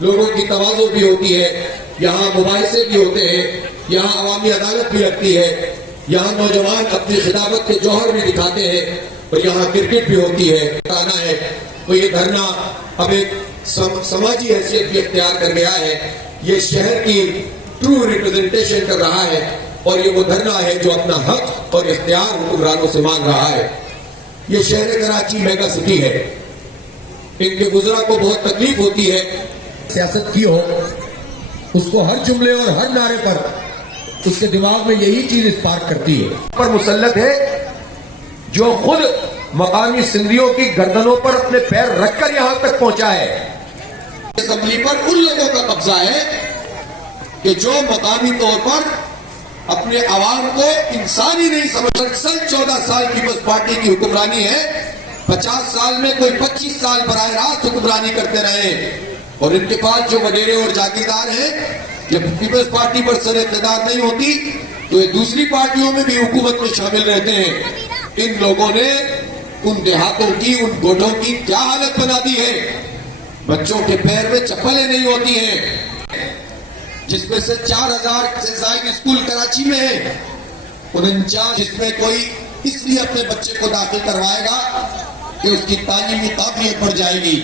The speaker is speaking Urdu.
لوگوں کی تواضع بھی ہوتی ہے، یہاں مباحثے بھی ہوتے ہیں، یہاں عوامی عدالت بھی لگتی ہے، یہاں نوجوان اپنی خلافت کے جوہر بھی دکھاتے ہیں، اور یہاں کرکٹ بھی ہوتی ہے۔ آنا ہے تو یہ دھرنا اب ایک سماجی حیثیت بھی اختیار کر گیا ہے، یہ شہر کی ٹرو ریپرزنٹیشن کر رہا ہے، اور یہ وہ دھرنا ہے جو اپنا حق اور اختیار حکمرانوں سے مانگ رہا ہے۔ یہ شہر کراچی میگا سٹی ہے، ان کے گزرا کو بہت تکلیف ہوتی ہے۔ سیاست کی ہو، اس کو ہر جملے اور ہر نعرے پر اس کے دماغ میں یہی چیز اسپارک کرتی ہے۔ پر مسلط ہے جو خود مقامی سندھیوں کی گردنوں پر اپنے پیر رکھ کر یہاں تک پہنچا ہے۔ اسمبلی پر ان لوگوں کا قبضہ ہے کہ جو مقامی طور پر اپنے عوام کو انسانی نہیں سمجھ۔ 14 سال پیپلز پارٹی کی حکمرانی ہے، 50 سال میں کوئی 25 سال براہ راست حکمرانی کرتے رہے، اور ان کے پاس جو وڈیرے اور جاگیردار ہیں، جب پیپلز پارٹی پر سر اقتدار نہیں ہوتی تو یہ دوسری پارٹیوں میں بھی حکومت میں شامل رہتے ہیں۔ ان لوگوں نے ان دیہاتوں کی، ان گوٹھوں کی کیا حالت بنا دی ہے؟ بچوں کے پیر میں چپلیں نہیں ہوتی ہیں، جس میں سے 4000 سے زائد اسکول کراچی میں ہیں، 49 جس میں کوئی اس لیے اپنے بچے کو داخل کروائے گا کہ اس کی تعلیمی قابلیت بڑھ جائے گی۔